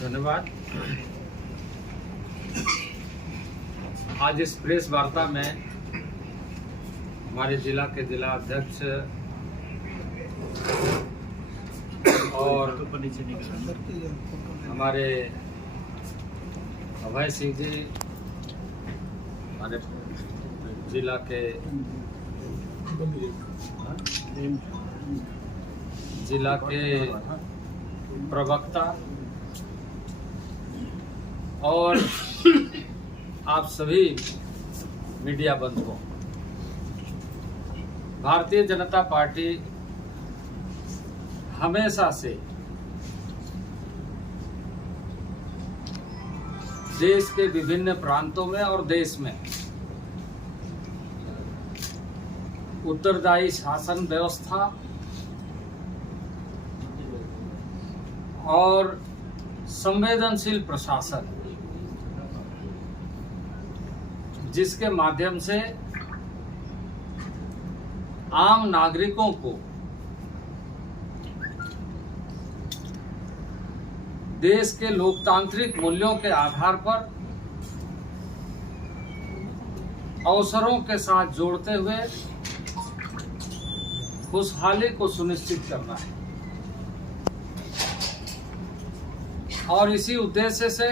धन्यवाद। आज इस प्रेस वार्ता में हमारे जिला के जिला अध्यक्ष और हमारे अभय सिंह जी, हमारे जिला के प्रवक्ता और आप सभी मीडिया बंधुओं, भारतीय जनता पार्टी हमेशा से देश के विभिन्न प्रांतों में और देश में उत्तरदायी शासन व्यवस्था और संवेदनशील प्रशासन, जिसके माध्यम से आम नागरिकों को देश के लोकतांत्रिक मूल्यों के आधार पर अवसरों के साथ जोड़ते हुए खुशहाली को सुनिश्चित करना है। और इसी उद्देश्य से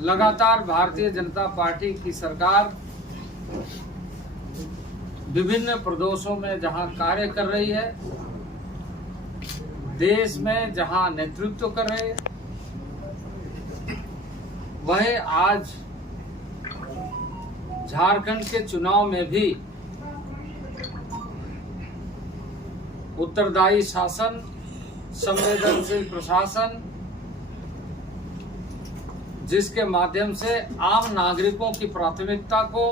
लगातार भारतीय जनता पार्टी की सरकार विभिन्न प्रदेशों में जहां कार्य कर रही है, देश में जहां नेतृत्व कर रहे हैं, वहीं आज झारखंड के चुनाव में भी उत्तरदायी शासन, संवेदनशील प्रशासन, जिसके माध्यम से आम नागरिकों की प्राथमिकता को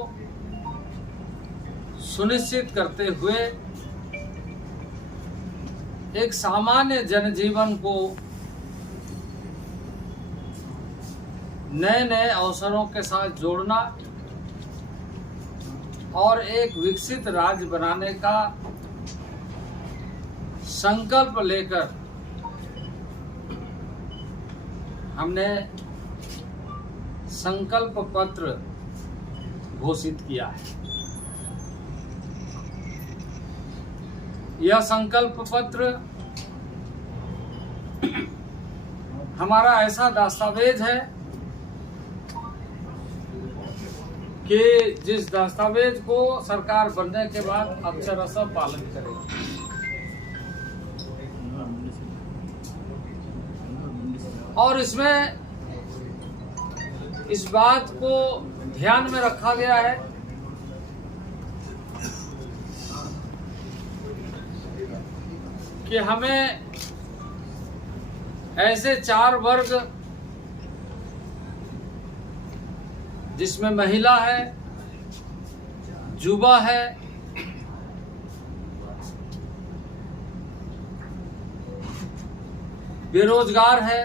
सुनिश्चित करते हुए एक सामान्य जनजीवन को नए नए अवसरों के साथ जोड़ना और एक विकसित राज्य बनाने का संकल्प लेकर हमने संकल्प पत्र घोषित किया है। यह संकल्प पत्र हमारा ऐसा दस्तावेज है कि जिस दस्तावेज को सरकार बनने के बाद अक्षरशः पालन करेगी। और इसमें इस बात को ध्यान में रखा गया है कि हमें ऐसे 4 वर्ग, जिसमें महिला है, युवा है, बेरोजगार है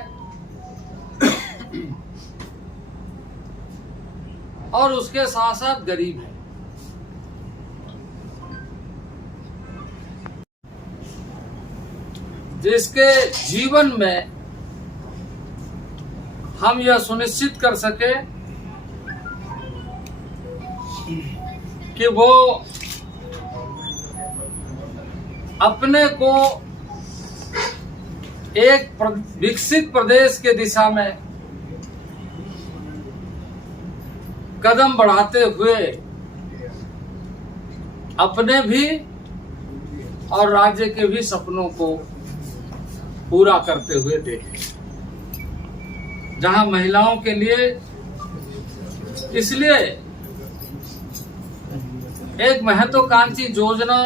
और उसके साथ साथ गरीब है, जिसके जीवन में हम यह सुनिश्चित कर सके कि वो अपने को एक विकसित प्रदेश के दिशा में कदम बढ़ाते हुए अपने भी और राज्य के भी सपनों को पूरा करते हुए देखें। जहां महिलाओं के लिए इसलिए एक महत्वाकांक्षी योजना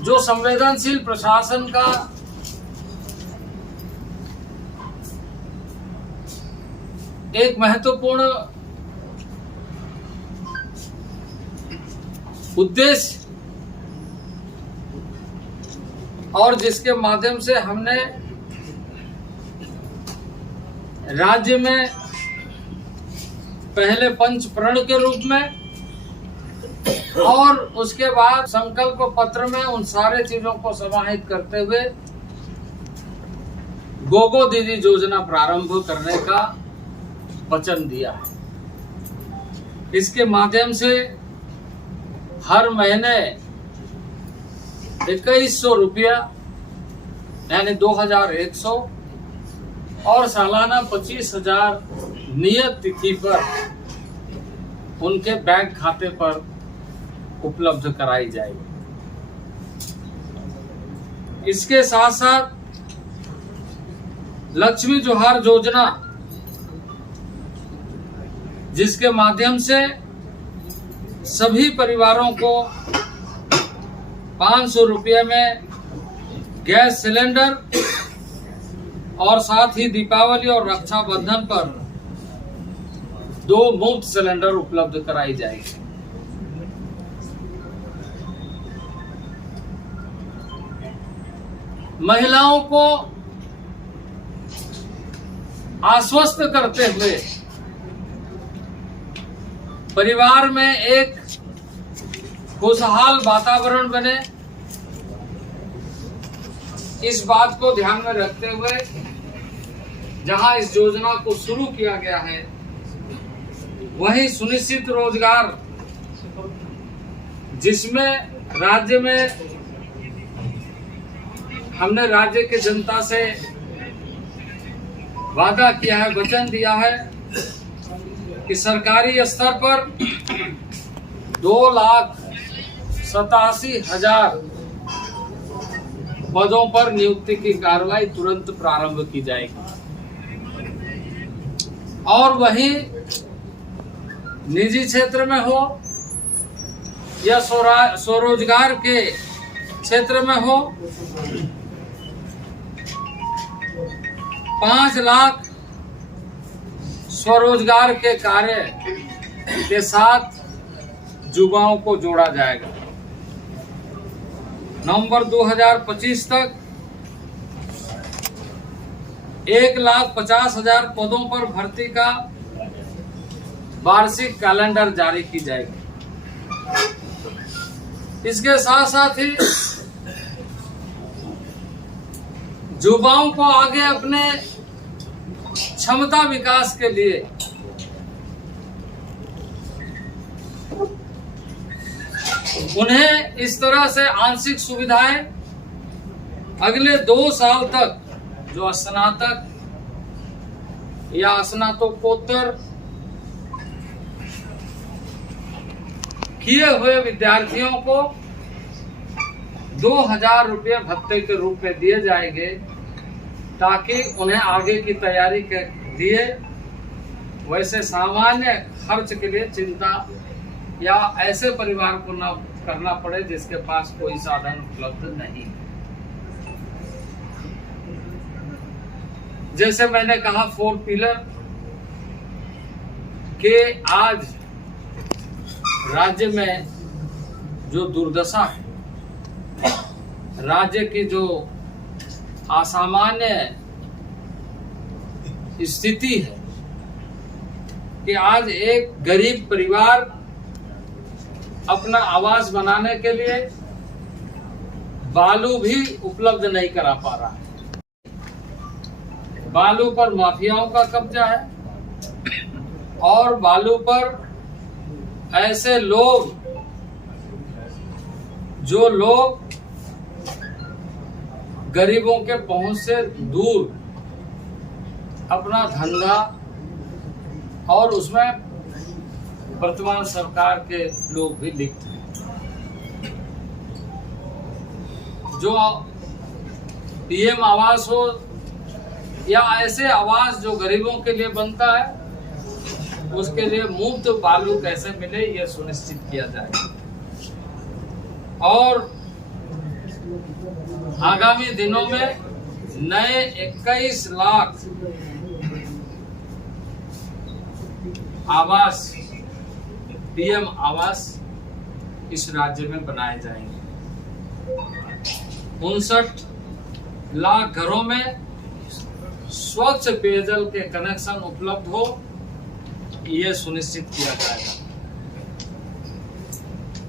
जो संवेदनशील प्रशासन का एक महत्वपूर्ण उद्देश्य और जिसके माध्यम से हमने राज्य में पहले पंच प्रण के रूप में और उसके बाद संकल्प पत्र में उन सारे चीजों को समाहित करते हुए गोगो दीदी योजना प्रारंभ करने का वचन दिया है। इसके माध्यम से हर महीने 2100 रुपया यानी 2100 और सालाना 25,000 नियत तिथि पर उनके बैंक खाते पर उपलब्ध कराई जाएगी। इसके साथ साथ लक्ष्मी जोहार योजना, जिसके माध्यम से सभी परिवारों को 500 रुपये में गैस सिलेंडर और साथ ही दीपावली और रक्षाबंधन पर 2 मुफ्त सिलेंडर उपलब्ध कराई जाएगी। महिलाओं को आश्वस्त करते हुए परिवार में एक खुशहाल वातावरण बने, इस बात को ध्यान में रखते हुए जहां इस योजना को शुरू किया गया है, वही सुनिश्चित रोजगार, जिसमें राज्य में हमने राज्य की जनता से वादा किया है, वचन दिया है कि सरकारी स्तर पर 2,87,000 पदों पर नियुक्ति की कार्रवाई तुरंत प्रारंभ की जाएगी। और वहीं निजी क्षेत्र में हो या स्वरोजगार के क्षेत्र में हो, 5 लाख स्वरोजगार के कार्य के साथ युवाओं को जोड़ा जाएगा। नवंबर 2025 तक 1,50,000 पदों पर भर्ती का वार्षिक कैलेंडर जारी की जाएगी। इसके साथ साथ ही युवाओं को आगे अपने क्षमता विकास के लिए उन्हें इस तरह से आंशिक सुविधाएं अगले 2 साल तक, जो स्नातक या स्नातकोत्तर किए हुए विद्यार्थियों को 2,000 रुपये भत्ते के रूप में दिए जाएंगे, ताकि उन्हें आगे की तैयारी के लिए वैसे सामान्य खर्च के लिए चिंता या ऐसे परिवार को न करना पड़े जिसके पास कोई साधन उपलब्ध नहीं। जैसे मैंने कहा 4 पिलर के आज राज्य में जो दुर्दशा है, राज्य की जो असामान्य स्थिति है कि आज एक गरीब परिवार अपना आवास बनाने के लिए बालू भी उपलब्ध नहीं करा पा रहा है। बालू पर माफियाओं का कब्जा है और बालू पर ऐसे लोग जो लोग गरीबों के पहुंच से दूर अपना धंधा और उसमें वर्तमान सरकार के लोग भी लिप्त हैं। जो पीएम आवास हो या ऐसे आवास जो गरीबों के लिए बनता है, उसके लिए मुफ्त बालू कैसे मिले, यह सुनिश्चित किया जाए। और आगामी दिनों में नए 21 लाख आवास, पीएम आवास इस राज्य में बनाए जाएंगे। 59 लाख घरों में स्वच्छ पेयजल के कनेक्शन उपलब्ध हो, ये सुनिश्चित किया जाएगा।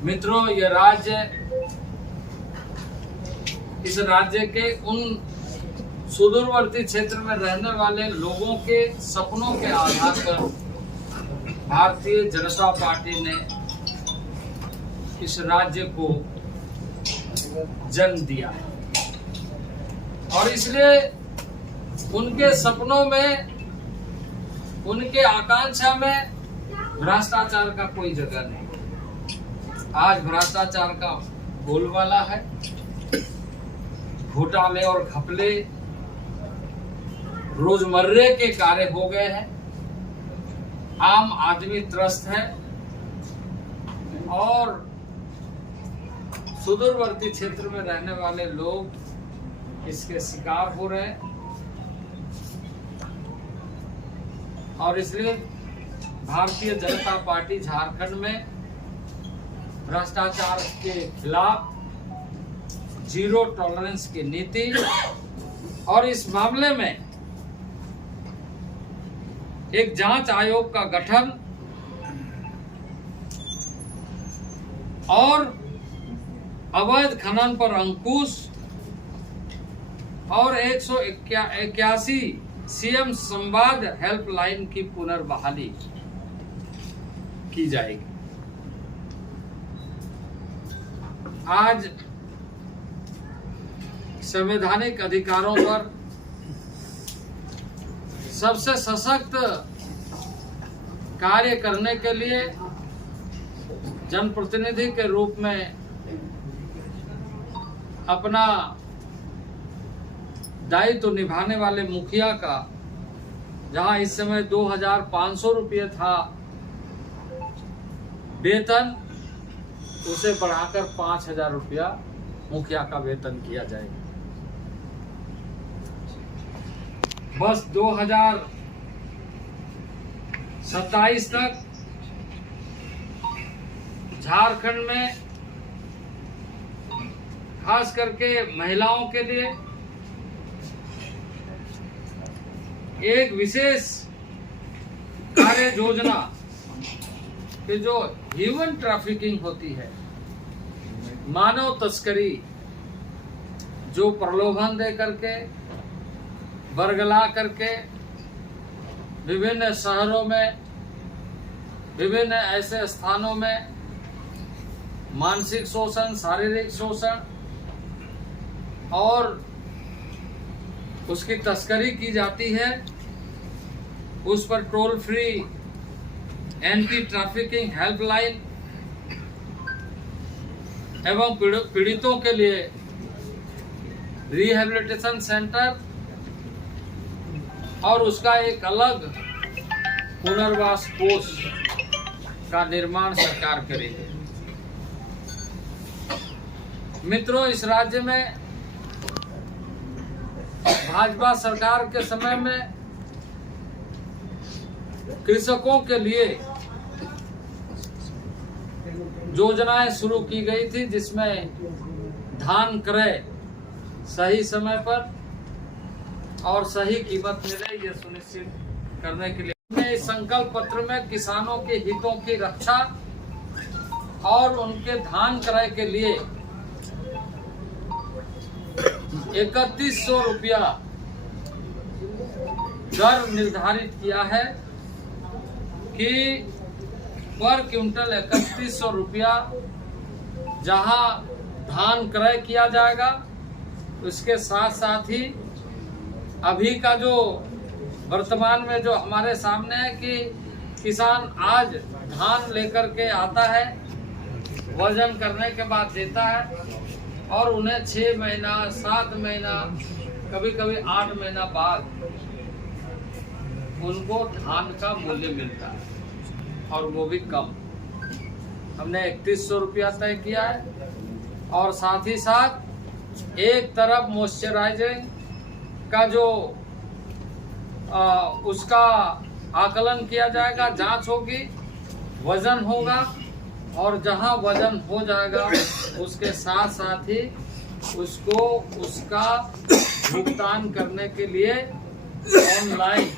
मित्रों, ये राज्य, इस राज्य के उन सुदूरवर्ती क्षेत्र में रहने वाले लोगों के सपनों के आधार पर भारतीय जनता पार्टी ने इस राज्य को जन्म दिया है और इसलिए उनके सपनों में, उनके आकांक्षा में भ्रष्टाचार का कोई जगह नहीं। आज भ्रष्टाचार का बोलबाला है, घोटाले और घपले रोजमर्रे के कार्य हो गए हैं, आम आदमी त्रस्त है और सुदूरवर्ती क्षेत्र में रहने वाले लोग इसके शिकार हो रहे हैं। और इसलिए भारतीय जनता पार्टी झारखंड में भ्रष्टाचार के खिलाफ जीरो टॉलरेंस की नीति और इस मामले में एक जांच आयोग का गठन और अवैध खनन पर अंकुश और 181 सीएम संवाद हेल्पलाइन की पुनर्बहाली की जाएगी। आज संवैधानिक अधिकारों पर सबसे सशक्त कार्य करने के लिए जनप्रतिनिधि के रूप में अपना दायित्व निभाने वाले मुखिया का, जहां इस समय 2500 रुपये था वेतन, उसे बढ़ाकर 5000 रुपया मुखिया का वेतन किया जाएगा। बस 2027 तक झारखंड में खास करके महिलाओं के लिए एक विशेष कार्य योजना कि जो ह्यूमन ट्रैफिकिंग होती है, मानव तस्करी, जो प्रलोभन दे करके, बरगला करके विभिन्न शहरों में, विभिन्न ऐसे स्थानों में मानसिक शोषण, शारीरिक शोषण और उसकी तस्करी की जाती है, उस पर toll free anti trafficking helpline एवं पीड़ितों के लिए रिहैबिलिटेशन सेंटर और उसका एक अलग पुनर्वास कोष का निर्माण सरकार करेगी। मित्रों, इस राज्य में भाजपा सरकार के समय में कृषकों के लिए योजनाएं शुरू की गई थी, जिसमें धान क्रय सही समय पर और सही कीमत मिले, ये सुनिश्चित करने के लिए इस संकल्प पत्र में किसानों के हितों की रक्षा और उनके धान क्रय के लिए 3100 रुपया दर निर्धारित किया है कि पर क्विंटल 3100 रुपया जहां धान क्रय किया जाएगा, उसके साथ साथ ही अभी का जो वर्तमान में जो हमारे सामने है कि किसान आज धान लेकर के आता है, वजन करने के बाद देता है और उन्हें 6 महीना, 7 महीना, कभी कभी 8 महीना बाद उनको धान का मूल्य मिलता है और वो भी कम। हमने 3100 रुपया तय किया है और साथ ही साथ एक तरफ मॉइस्चराइजिंग का जो उसका आकलन किया जाएगा, जांच होगी, वजन होगा और जहां वजन हो जाएगा उसके साथ साथ ही उसको उसका भुगतान करने के लिए ऑनलाइन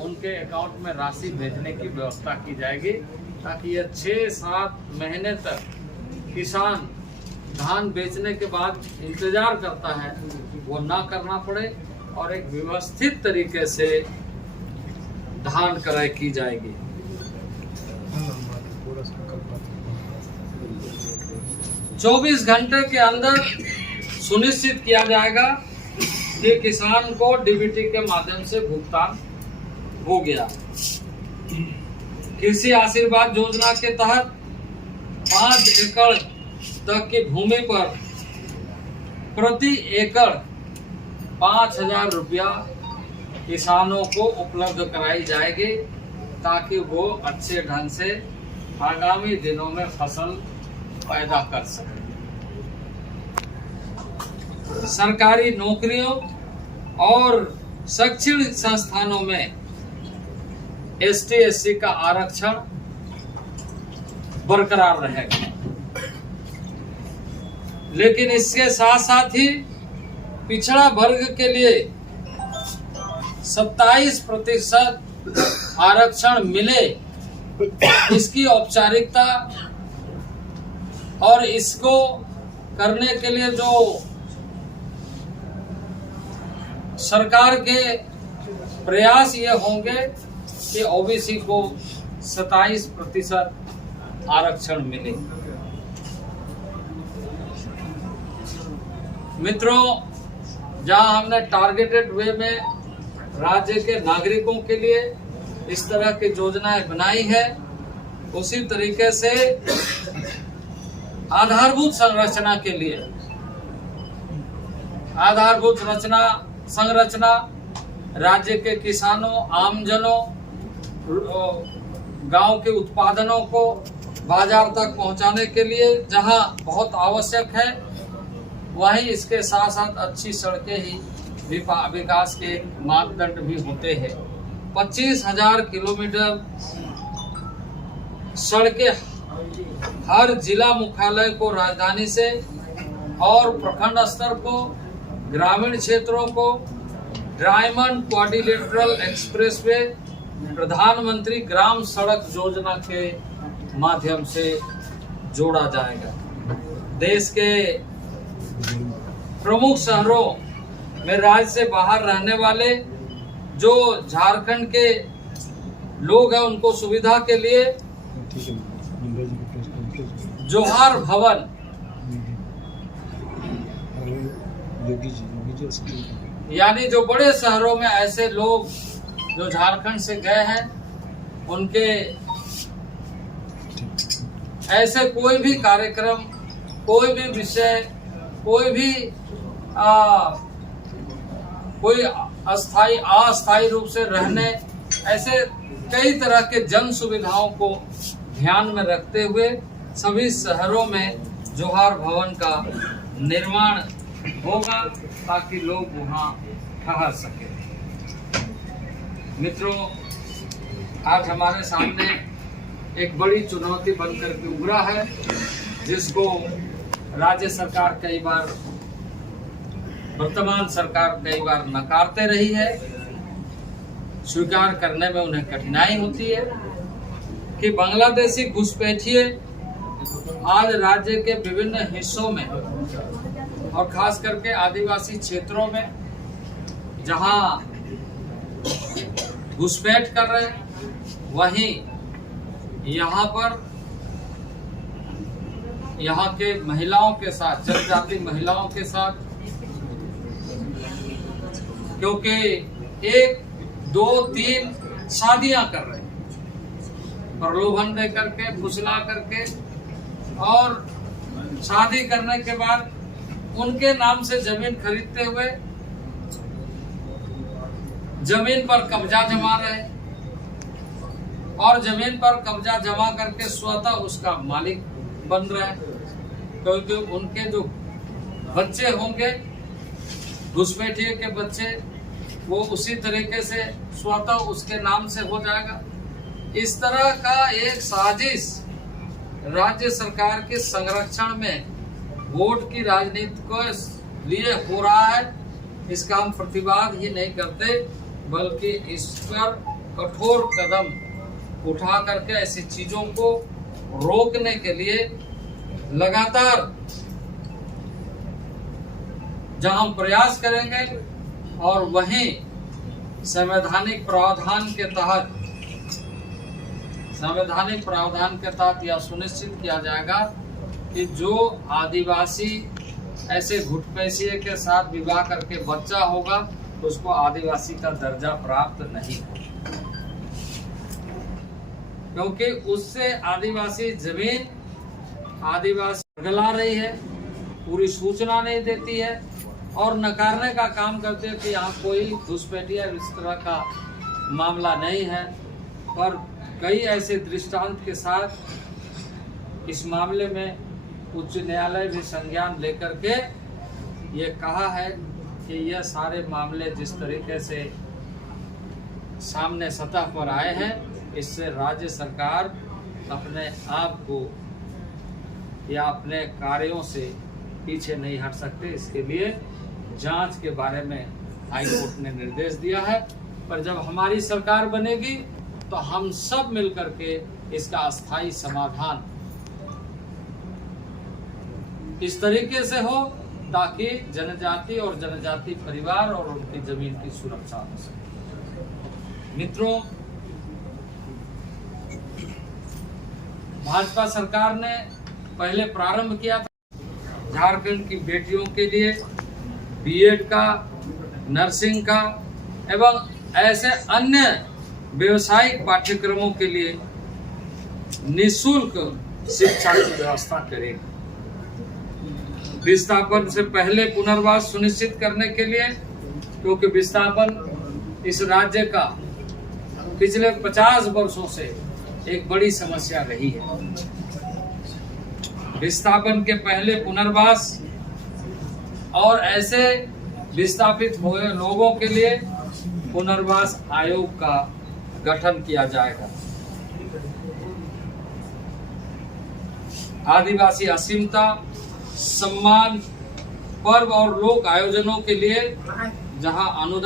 उनके अकाउंट में राशि भेजने की व्यवस्था की जाएगी, ताकि ये 6-7 महीने तक किसान धान बेचने के बाद इंतजार करता है, वो ना करना पड़े और एक व्यवस्थित तरीके से धान क्रय की जाएगी। 24 घंटे के अंदर सुनिश्चित किया जाएगा कि किसान को डीबीटी के माध्यम से भुगतान हो गया। कृषि आशीर्वाद योजना के तहत 5 एकड़ तक की भूमि पर प्रति एकड़ 5,000 रुपया किसानों को उपलब्ध कराई जाएगी, ताकि वो अच्छे ढंग से आगामी दिनों में फसल पैदा कर सके। सरकारी नौकरियों और शैक्षणिक संस्थानों में ST/SC का आरक्षण बरकरार रहेगा, लेकिन इसके साथ साथ ही पिछड़ा वर्ग के लिए 27% आरक्षण मिले, इसकी औपचारिकता और इसको करने के लिए जो सरकार के प्रयास ये होंगे कि OBC को 27% आरक्षण मिले। मित्रों, जहां हमने टारगेटेड वे में राज्य के नागरिकों के लिए इस तरह की योजनाएं बनाई है, उसी तरीके से आधारभूत संरचना के लिए आधारभूत संरचना राज्य के किसानों, आमजनों, गांव के उत्पादनों को बाजार तक पहुंचाने के लिए जहां बहुत आवश्यक है, वहीं इसके साथ साथ अच्छी सड़कें ही विकास के मापदंड भी होते हैं। 25,000 किलोमीटर सड़कें हर जिला मुख्यालय को, राजधानी से और प्रखंड स्तर को, ग्रामीण क्षेत्रों को डायमंड क्वाड्रिलेटरल एक्सप्रेसवे प्रधानमंत्री ग्राम सड़क योजना के माध्यम से जोड़ा जाएगा। देश के प्रमुख शहरों में राज्य से बाहर रहने वाले जो झारखंड के लोग हैं, उनको सुविधा के लिए जोहार भवन यानी जो बड़े शहरों में ऐसे लोग जो झारखंड से गए हैं, उनके ऐसे कोई भी कार्यक्रम, कोई भी विषय, कोई अस्थायी रूप से रहने, ऐसे कई तरह के जन सुविधाओं को ध्यान में रखते हुए सभी शहरों में जोहार भवन का निर्माण होगा, ताकि लोग वहां ठहर सके। मित्रों, आज हमारे सामने एक बड़ी चुनौती बनकर के उभरा है, जिसको राज्य सरकार कई बार, वर्तमान सरकार कई बार नकारते रही है। स्वीकार करने में उन्हें कठिनाई होती है कि बांग्लादेशी घुसपैठिए आज राज्य के विभिन्न हिस्सों में और खास करके आदिवासी क्षेत्रों में जहां घुसपैठ कर रहे हैं, वहीं यहाँ के महिलाओं के साथ, जनजाति महिलाओं के साथ, क्योंकि 1, 2, 3 शादियां कर रहे हैं, प्रलोभन दे करके, फुसला करके, और शादी करने के बाद उनके नाम से जमीन खरीदते हुए जमीन पर कब्जा जमा रहे और जमीन पर कब्जा जमा करके स्वतः उसका मालिक बन रहे हैं, क्योंकि उनके जो बच्चे होंगे, घुसपैठिए के बच्चे, वो उसी तरीके से स्वतः उसके नाम से हो जाएगा। इस तरह का एक साजिश राज्य सरकार के संरक्षण में वोट की राजनीति को लिए हो रहा है। इसका हम प्रतिवाद ही नहीं करते, बल्कि इस पर कठोर कदम उठा करके ऐसी चीजों को रोकने के लिए लगातार जहां हम प्रयास करेंगे और वहीं संवैधानिक प्रावधान के तहत यह सुनिश्चित किया जाएगा कि जो आदिवासी ऐसे घुटपैसिये के साथ विवाह करके बच्चा होगा तो उसको आदिवासी का दर्जा प्राप्त नहीं होगा, क्योंकि उससे आदिवासी जमीन आदिवासी गला रही है, पूरी सूचना नहीं देती है और नकारने का काम करते हैं कि यहाँ कोई घुसपैठिया इस तरह का मामला नहीं है। पर कई ऐसे दृष्टांत के साथ इस मामले में उच्च न्यायालय भी संज्ञान लेकर के ये कहा है कि यह सारे मामले जिस तरीके से सामने सतह पर आए हैं, इससे राज्य सरकार अपने आप को या अपने कार्यों से पीछे नहीं हट सकते। इसके लिए जांच के बारे में हाई कोर्ट ने निर्देश दिया है। पर जब हमारी सरकार बनेगी तो हम सब मिलकर के इसका अस्थायी समाधान इस तरीके से हो ताकि जनजाति और जनजाति परिवार और उनकी जमीन की सुरक्षा हो सके। मित्रों, भाजपा सरकार ने पहले प्रारंभ किया था झारखंड की बेटियों के लिए बीएड का, नर्सिंग का एवं ऐसे अन्य व्यवसायिक पाठ्यक्रमों के लिए निःशुल्क शिक्षा की व्यवस्था करेगी। विस्थापन से पहले पुनर्वास सुनिश्चित करने के लिए, क्योंकि विस्थापन इस राज्य का पिछले 50 वर्षों से एक बड़ी समस्या रही है। विस्थापन के पहले पुनर्वास और ऐसे विस्थापित हुए लोगों के लिए पुनर्वास आयोग का गठन किया जाएगा। आदिवासी अस्मिता, सम्मान, पर्व और लोक आयोजनों के लिए जहां अनुदान